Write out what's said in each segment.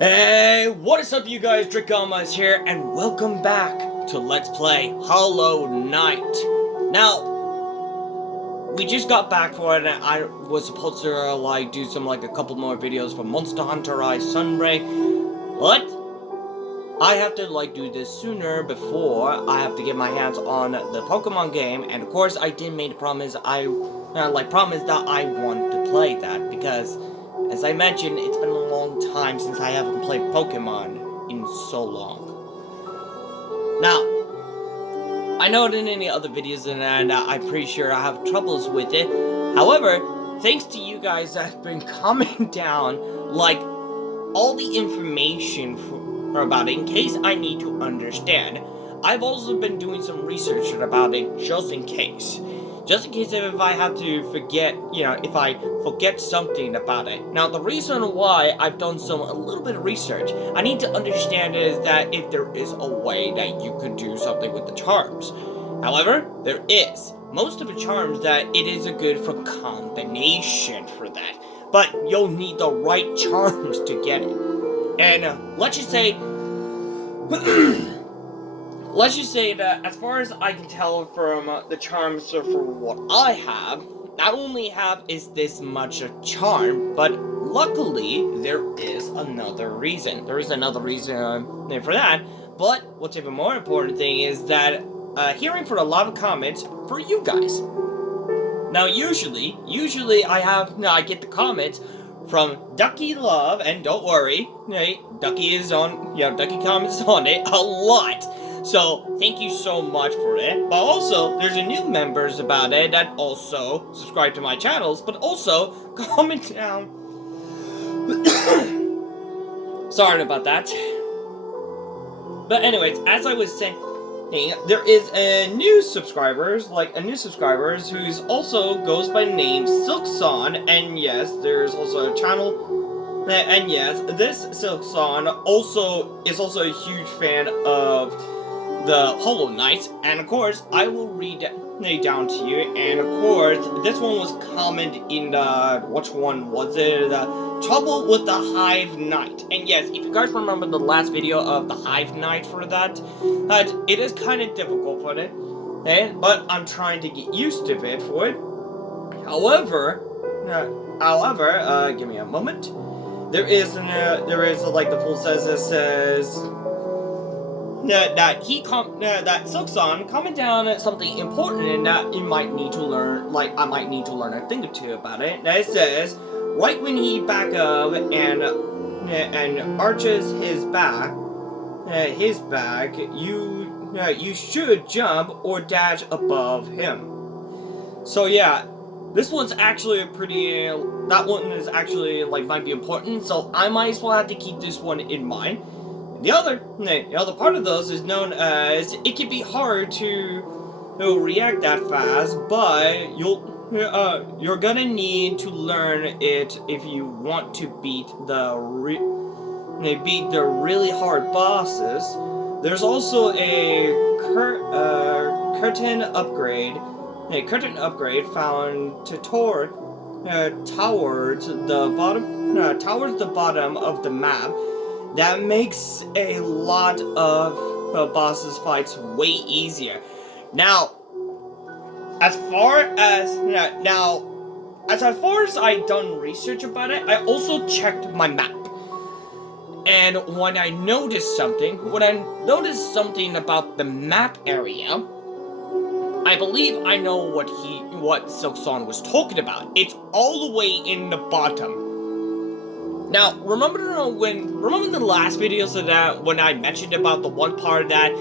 Hey, what is up you guys, Dracomas here, and welcome back to Let's Play Hollow Knight. Now, we just got back for it, and I was supposed to, do a couple more videos for Monster Hunter Rise Sunbreak, but I have to, do this sooner before I have to get my hands on the Pokemon game, and of course, I did make a promise, promise that I want to play that, because as I mentioned, it's been a long time since I haven't played Pokemon in so long. Now, I know in any other videos and I'm pretty sure I have troubles with it. However, thanks to you guys that have been commenting down, all the information about it in case I need to understand. I've also been doing some research about it just in case. Just in case if I have to forget, if I forget something about it. Now, the reason why I've done a little bit of research, I need to understand is that if there is a way that you could do something with the charms. However, there is. Most of the charms that it is a good for combination for that. But you'll need the right charms to get it. And let's just say... let's just say that, as far as I can tell from the charms for what I have, not only is this much a charm, but luckily there is another reason. There is another reason for that, but what's even more important thing is that hearing for a lot of comments for you guys. Now usually I get the comments from Ducky Love, and don't worry, Ducky comments on it a lot. So, thank you so much for it. But also, there's a new members about it that also subscribe to my channels, but also comment down. Sorry about that. But anyways, as I was saying, there is a new subscribers who's also goes by the name Silkson, and yes, there's also a channel, and yes, this Silkson is also a huge fan of the Hollow Knight, and of course, I will read it down to you, and of course, this one was commented in the, which one was it, the Trouble with the Hive Knight, and yes, if you guys remember the last video of the Hive Knight for that, it is kind of difficult for it, but I'm trying to get used to it for it. However, give me a moment, there is the full says, that Silkson comment down something important and that you might need to learn, I might need to learn a thing or two about it. That it says, right when he back up and arches his back, you should jump or dash above him. So yeah, this one's actually that one is actually might be important, so I might as well have to keep this one in mind. The other part of those is known as, it can be hard to react that fast, but you're gonna need to learn it if you want to beat the really hard bosses. There's also a curtain upgrade found towards the bottom of the map. That makes a lot of bosses fights way easier. Now, as far as I done research about it, I also checked my map. And when I noticed something about the map area, I believe I know what Silkson was talking about. It's all the way in the bottom. Now, remember the last videos of that when I mentioned about the one part of that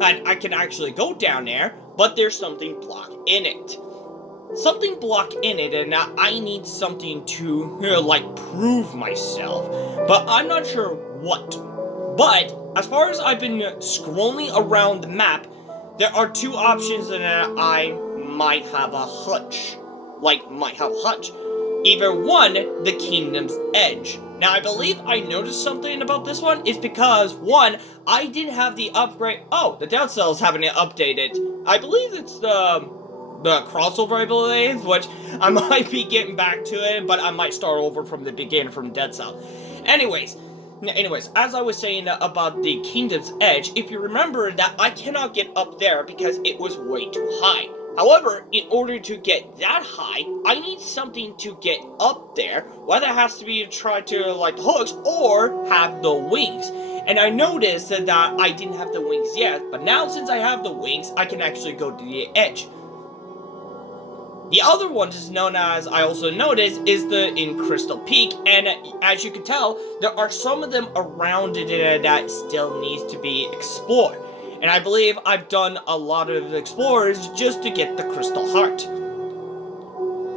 I can actually go down there, but there's something blocked in it. Something blocked in it, and now I need something to prove myself, but I'm not sure what. But as far as I've been scrolling around the map, there are two options that I might have a hunch. Either one, the Kingdom's Edge. Now, I believe I noticed something about this one is because, one, I didn't have the upgrade. Oh, the Dead Cells haven't updated. I believe it's the crossover, I believe, which I might be getting back to it, but I might start over from the beginning from Dead Cell. Anyways, Anyways, as I was saying about the Kingdom's Edge, if you remember that I cannot get up there because it was way too high. However, in order to get that high, I need something to get up there, whether it has to be try to like the hooks or have the wings. And I noticed that I didn't have the wings yet, but now since I have the wings, I can actually go to the edge. The other one is known as, I also noticed, is in Crystal Peak, and as you can tell, there are some of them around it that still needs to be explored. And I believe I've done a lot of explorers just to get the Crystal Heart.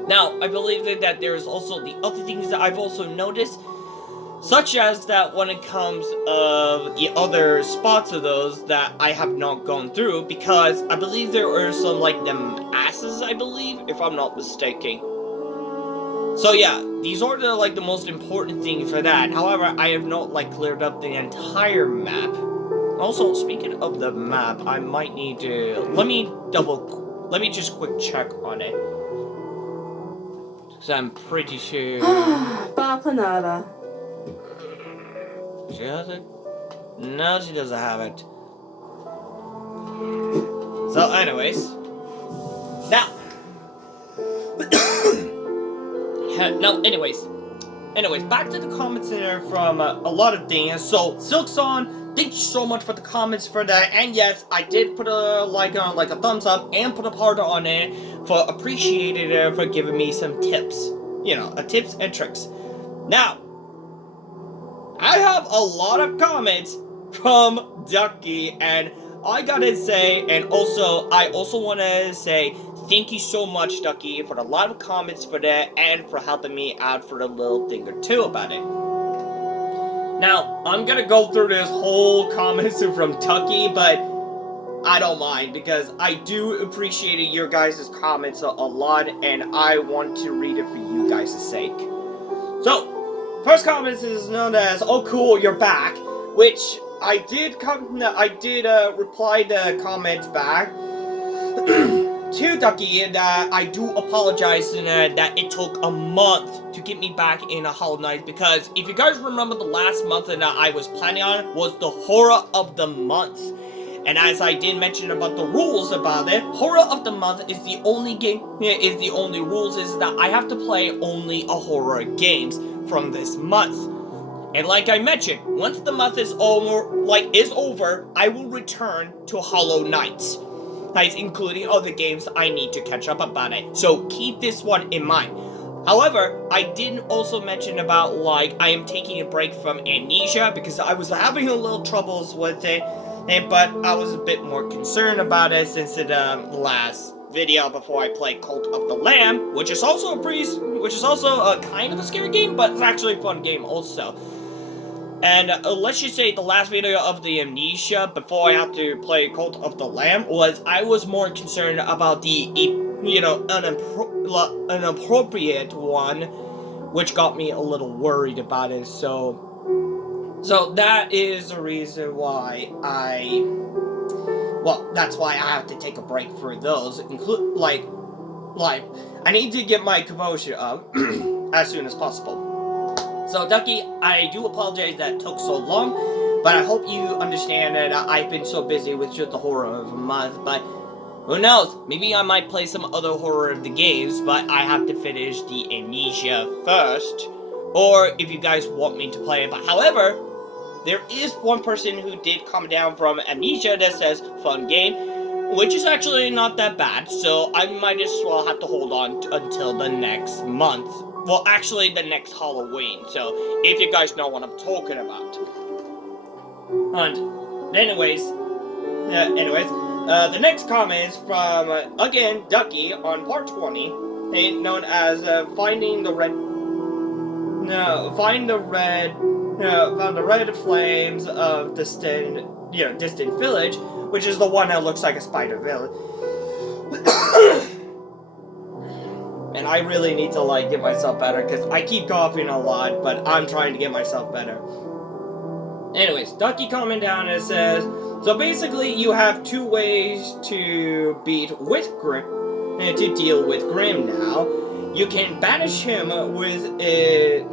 Now, I believe that there's also the other things that I've also noticed, such as that when it comes of the other spots of those that I have not gone through, because I believe there are some like them asses, I believe, if I'm not mistaken. So yeah, these are the most important things for that. However, I have not cleared up the entire map. Also, speaking of the map, I might need to let me just quick check on it. So I'm pretty sure. Bapanada. She has it? No, she doesn't have it. So, anyways. Now. Anyways, back to the comments there from a lot of things. So, Silkson, thank you so much for the comments for that. And yes, I did put a a thumbs up and put a heart on it for appreciating it for giving me some tips. Tips and tricks. Now, I have a lot of comments from Ducky, and I gotta say, and also, I also want to say thank you so much, Ducky, for a lot of comments for that, and for helping me out for a little thing or two about it. Now, I'm gonna go through this whole comments from Ducky, but I don't mind, because I do appreciate your guys' comments a lot, and I want to read it for you guys' sake. So, first comment is known as, "Oh cool, you're back," which I did reply the comments back to Ducky, and I do apologize that it took a month to get me back in a Hollow Knight, because if you guys remember, the last month that I was planning on was the Horror of the Month. And as I did mention about the rules about it, Horror of the Month is the only rules is that I have to play only a horror games from this month. And like I mentioned, once the month is over, I will return to Hollow Knight, including other games I need to catch up about it. So keep this one in mind. However, I did also mention about I am taking a break from Amnesia because I was having a little troubles with it, but I was a bit more concerned about it since the last video before I played Cult of the Lamb, which is also a kind of a scary game, but it's actually a fun game also. And let's just say the last video of the Amnesia before I have to play Cult of the Lamb I was more concerned about the inappropriate one, which got me a little worried about it. So that is the reason why that's why I have to take a break for those. I need to get my composure up as soon as possible. So, Ducky, I do apologize that it took so long, but I hope you understand that I've been so busy with just the Horror of the Month, but who knows, maybe I might play some other Horror of the games, but I have to finish the Amnesia first, or if you guys want me to play it. But however, there is one person who did come down from Amnesia that says, "Fun game," which is actually not that bad, so I might as well have to hold on until the next month. Well, actually, the next Halloween, so if you guys know what I'm talking about. And, anyways, the next comment is from, again, Ducky on part 20, known as, found the red flames of distant village, which is the one that looks like a spider village. And I really need to get myself better, because I keep coughing a lot, but I'm trying to get myself better. Anyways, Ducky comment down and it says, so basically you have two ways to beat with Grim, to deal with Grim now. you can banish him with a,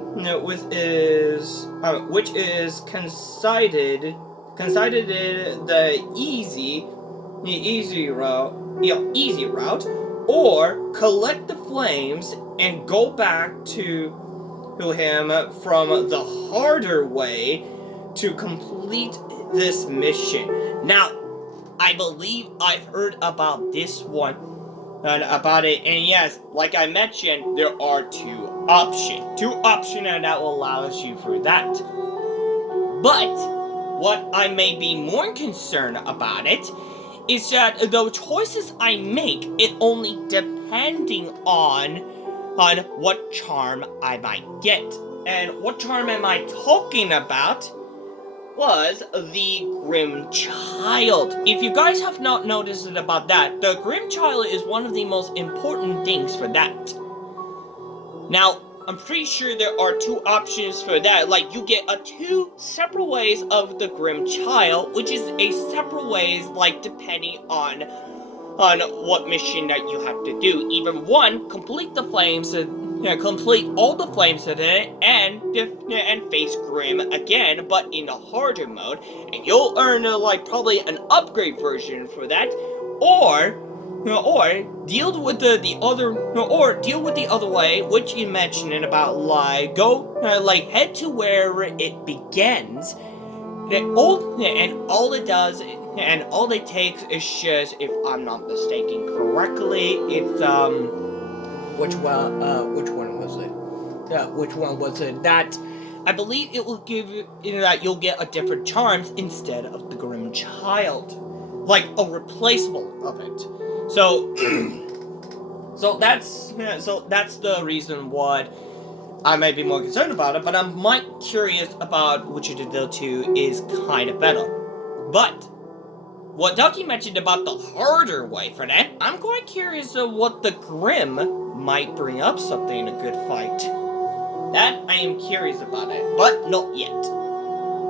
with his, which is considered the easy route, or collect the flames and go back to him from the harder way to complete this mission. Now, I believe I've heard about this one and about it, and yes, like I mentioned, there are two options and that will allow us you for that. But what I may be more concerned about it is that the choices I make, it only depending on what charm I might get. And what charm am I talking about was the Grim Child. If you guys have not noticed about that, the Grim Child is one of the most important things for that. Now, I'm pretty sure there are two options for that. Like, you get two separate ways of the Grim Child, which is a separate ways, like, depending on what mission that you have to do. Either one, complete the flames, complete all the flames in it, and face Grim again, but in a harder mode, and you'll earn like probably an upgrade version for that, or deal with deal with the other way, which you mentioned about like go head to where it begins. And all it does, and all it takes is just, if I'm not mistaken correctly, it's which one was it? Which one was it? That I believe it will give you, that you'll get a different charms instead of the Grim Child, like a replaceable of it. So, that's the reason why I might be more concerned about it, but I'm curious about which of the two is kind of better. But what Ducky mentioned about the harder way for that, I'm quite curious of what the Grim might bring up something in a good fight. That I am curious about it, but not yet.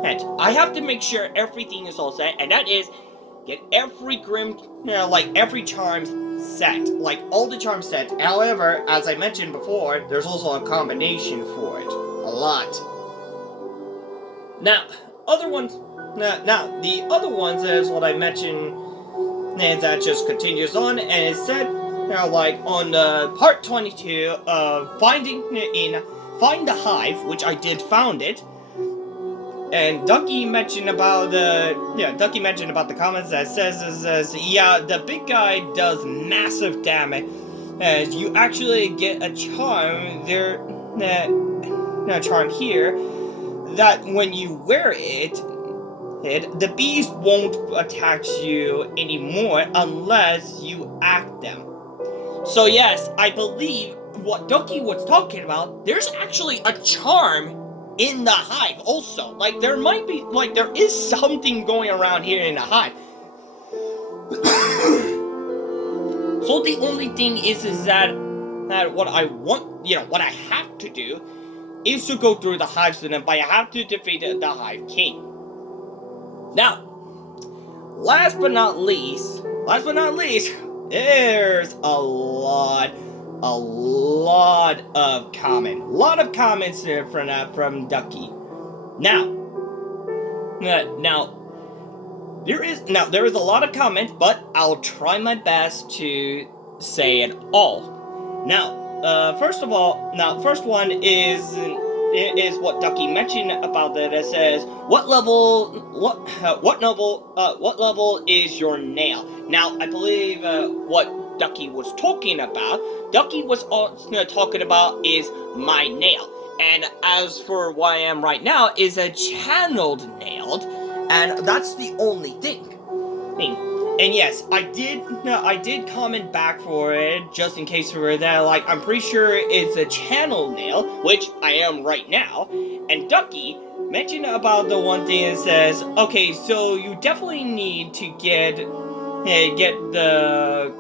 And I have to make sure everything is all set, and that is get every Grim, every charms set, like all the charms set. However, as I mentioned before, there's also a combination for it, a lot. Now, the other ones is what I mentioned, and that just continues on, and it said, like on part 22 of Find the Hive, which I did found it. And Ducky mentioned about the comments that says, yeah, the big guy does massive damage. And you actually get a charm there, charm here, that when you wear it, the bees won't attack you anymore unless you act them. So yes, I believe what Ducky was talking about, there's actually a charm in the hive also. Like, there might be, like, there is something going around here in the hive. So the only thing is that what I want, what I have to do is to go through the hives, and then I have to defeat the Hive King. Now, last but not least, there's a lot of comments from Ducky. Now there is a lot of comments, but I'll try my best to say it all. Now, first one is what Ducky mentioned about that. It says, what level is your nail? Now, I believe what Ducky was talking about talking about is my nail. And as for what I am right now is a channeled nailed, and that's the only thing. And yes, I did comment back for it, just in case for that, like, I'm pretty sure it's a channel nail, which I am right now. And Ducky mentioned about the one thing that says, okay, so you definitely need to get the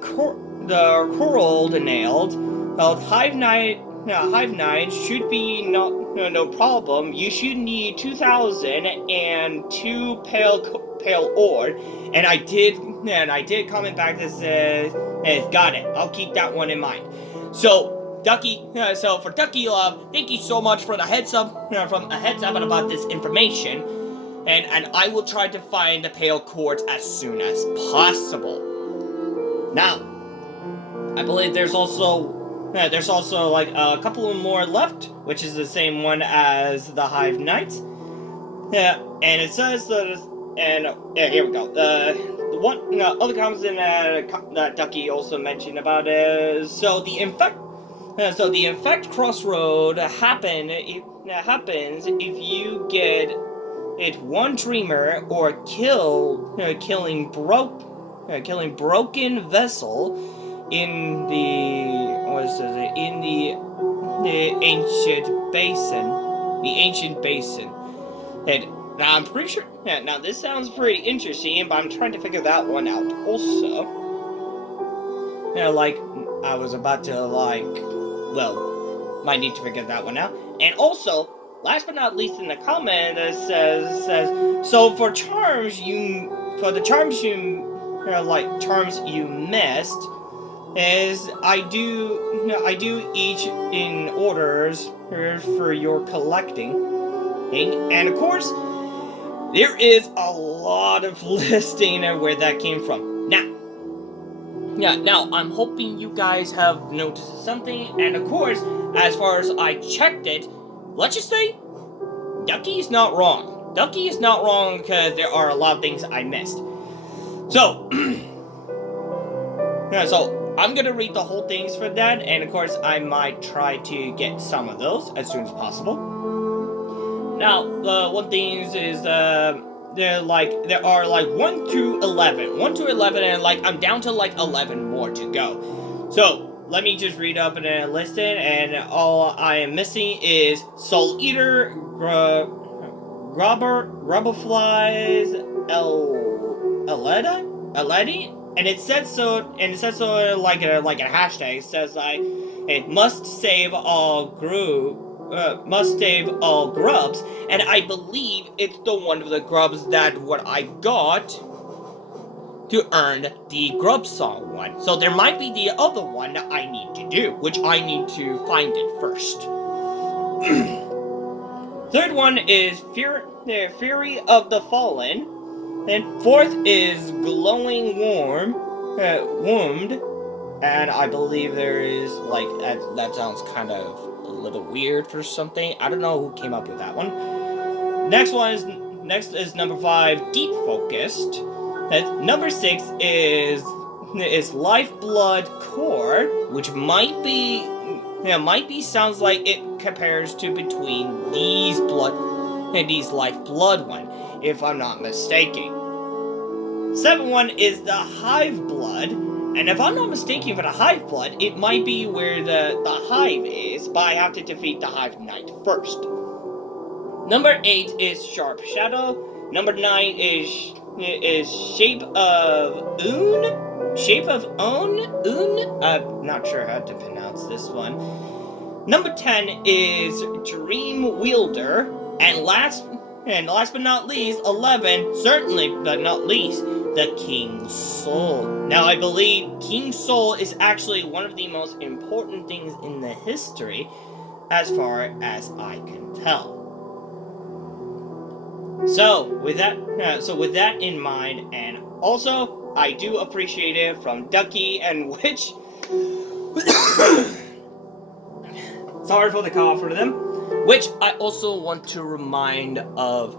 coral nailed. Hive Knight should be no problem. You should need 2,002 pale ore, and I did comment back that says, got it. I'll keep that one in mind. So Ducky, so for Ducky Love, thank you so much for the heads up, about this information, and I will try to find the Pale Quartz as soon as possible. Now, I believe there's also like a couple more left, which is the same one as the Hive Knights. Yeah, and it says that, here we go. The one other comments in that Ducky also mentioned about is so the infect crossroad happens if you get one dreamer or killing broken vessel in the ancient basin. And now I'm pretty sure. Now this sounds pretty interesting, but I'm trying to figure that one out also. Like I was about to might need to figure that one out. And also, last but not least, in the comment that says so for the charms you missed is I do each in orders for your collecting. And of course, there is a lot of listing of where that came from. Now, I'm hoping you guys have noticed something, and of course, as far as I checked it, let's just say, Ducky is not wrong. Ducky is not wrong because there are a lot of things I missed. So, so I'm gonna read the whole things for that, and of course, I might try to get some of those as soon as possible. Now, one thing is there are 1 through 11, and I'm down to 11 more to go. So let me just read up and list it, and all I am missing is Soul Eater, Grubberflies, Eledi, and it says so like a hashtag. It says it must save all grubs, and I believe it's the one of the grubs that what I got to earn the grub song one. So there might be the other one that I need to do, which I need to find it first. Third one is Fury of the Fallen, and fourth is Glowing Wound, and I believe there is that sounds kind of a little weird for something. I don't know who came up with that one. Next is number 5, Deep Focused. Number 6 is Lifeblood Core, which might be sounds like it compares to between these Lifeblood one, if I'm not mistaken. 7th one is the Hive Blood. And if I'm not mistaken for the Hive Blood, it might be where the Hive is, but I have to defeat the Hive Knight first. Number 8 is Sharp Shadow. Number 9 is Shape of Un? I'm not sure how to pronounce this one. Number 10 is Dream Wielder. And last but not least, 11, certainly but not least, the King Soul. Now, I believe King Soul is actually one of the most important things in the history, as far as I can tell. So, with that in mind, and also, I do appreciate it from Ducky and Witch. Sorry for the cough for them. Which I also want to remind of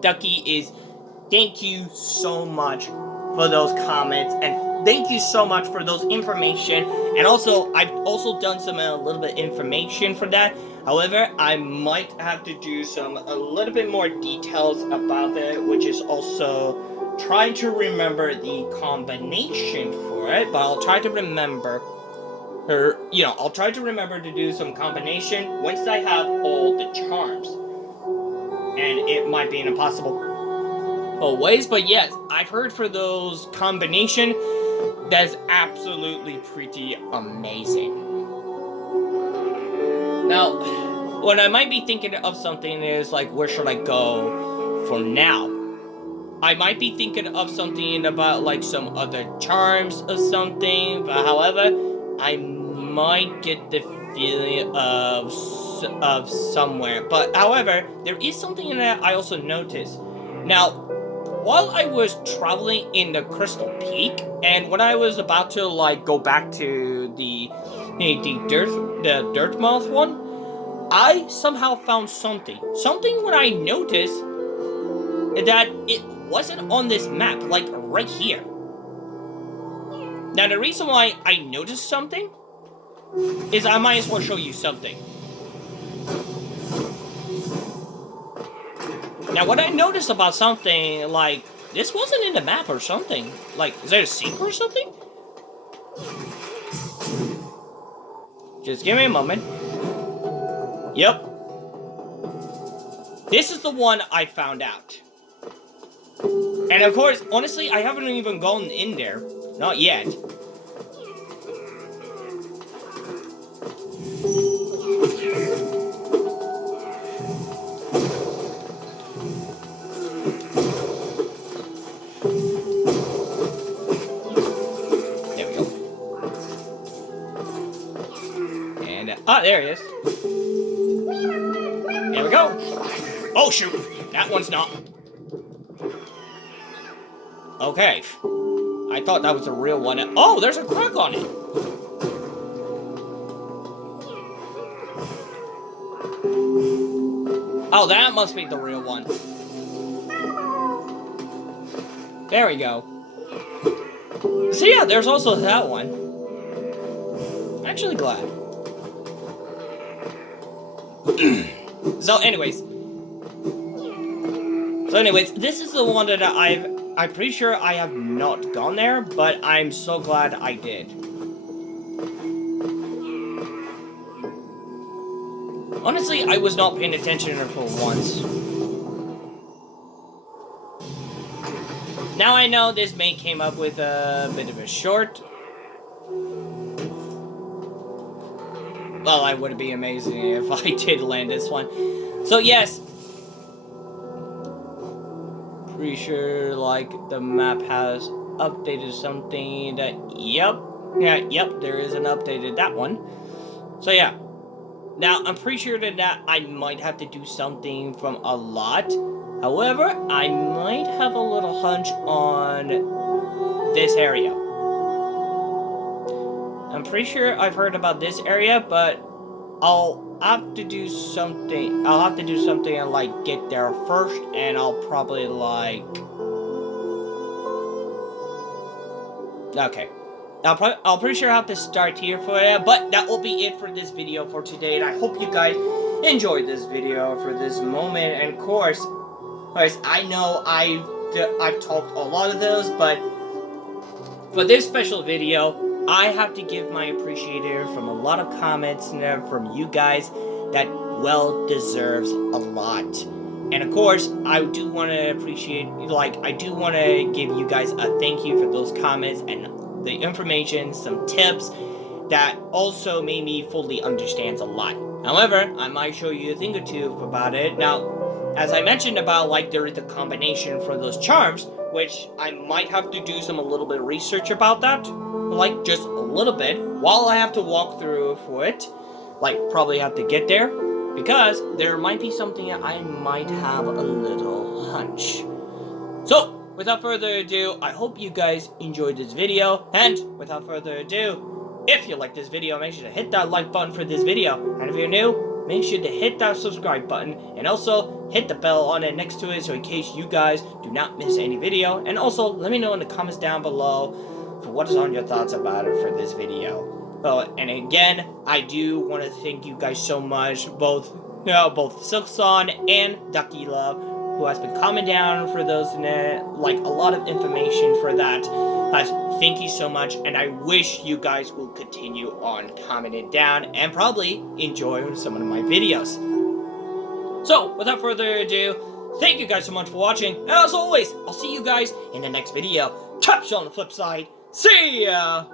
Ducky is thank you so much for those comments, and thank you so much for those information. And also, I've also done some a little bit information for that. However, I might have to do a little bit more details about it, which is also trying to remember the combination for it. But I'll try to remember. I'll try to remember to do some combination once I have all the charms. And it might be an impossible ways, but yes, I've heard for those combination, that's absolutely pretty amazing. Now, what I might be thinking of something is where should I go for now? I might be thinking of something about some other charms or something, but however, I might get the feeling of somewhere. But however, there is something that I also noticed. Now, while I was traveling in the Crystal Peak, and when I was about to like go back to the Dirt Moth one, I somehow found something. Something when I noticed that it wasn't on this map, like right here. Now the reason why I noticed something is I might as well show you something. Now what I noticed about something, like, this wasn't in the map or something. Like, is there a secret or something? Just give me a moment. Yep. This is the one I found out. And of course, honestly, I haven't even gone in there. Not yet. There we go. And, there he is. There we go. Oh, shoot. That one's not. Okay. I thought that was a real one. Oh, there's a crack on it. Oh, that must be the real one. There we go. So yeah, there's also that one. I'm actually glad. So anyways, this is the one that I'm pretty sure I have not gone there, but I'm so glad I did. Honestly, I was not paying attention for once. Now I know this may came up with a bit of a short. Well, I would be amazing if I did land this one. So yes. Pretty sure, like, the map has updated something that, yep, there is an updated that one. So yeah. Now, I'm pretty sure that I might have to do something from a lot. However, I might have a little hunch on this area. I'm pretty sure I've heard about this area, but I'll have to do something. I'll have to do something and, like, get there first, and I'll probably, like... Okay. I'll pretty sure have to start here for it, but that will be it for this video for today, and I hope you guys enjoyed this video for this moment. And of course, guys, I know I've talked a lot of those, but for this special video, I have to give my appreciative from a lot of comments from you guys that well deserves a lot. And of course, I do want to appreciate, like, I do want to give you guys a thank you for those comments and the information, some tips that also made me fully understand a lot. However, I might show you a thing or two about it. Now, as I mentioned about, like, there is a combination for those charms, which I might have to do a little bit of research about that. Like, just a little bit, while I have to walk through for it. Like, probably have to get there, because there might be something that I might have a little hunch. So, without further ado, I hope you guys enjoyed this video, and without further ado, if you like this video, make sure to hit that like button for this video, and if you're new, make sure to hit that subscribe button, and also hit the bell on it next to it, so in case you guys do not miss any video, and also let me know in the comments down below for what is on your thoughts about it for this video. And again, I do want to thank you guys so much, both Silkson and Ducky Love, who has been commenting down for those, like, a lot of information for that. Thank you so much, and I wish you guys will continue on commenting down and probably enjoy some of my videos. So, without further ado, thank you guys so much for watching, and as always, I'll see you guys in the next video. Catch you on the flip side. See ya!